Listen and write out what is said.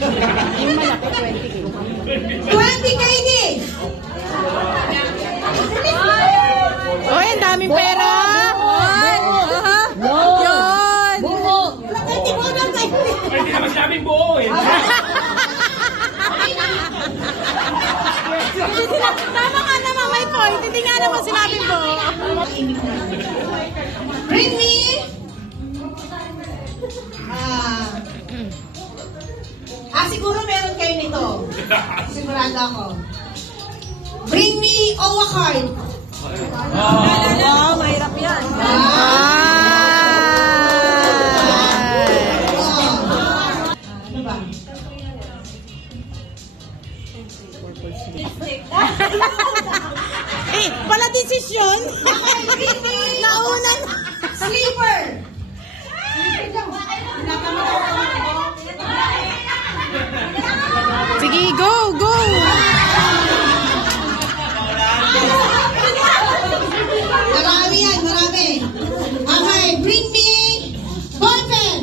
Yung malaki, 20K. 20K din! Uy, ang daming pera! Yun! Hindi mo na tayo. Hindi naman sabing buo eh. Tama ka naman, may point. Hindi nga naman sinabi mo. Bring me. Siguro meron kayo nito. Sigurado ako. Bring me Owa card. Wow, mahirap yan. Ano ba? Eh, pala desisyon. Bring me Naunan. sleeper. Sige, go, go. Marami yan, marami. Okay, bring me ballpen.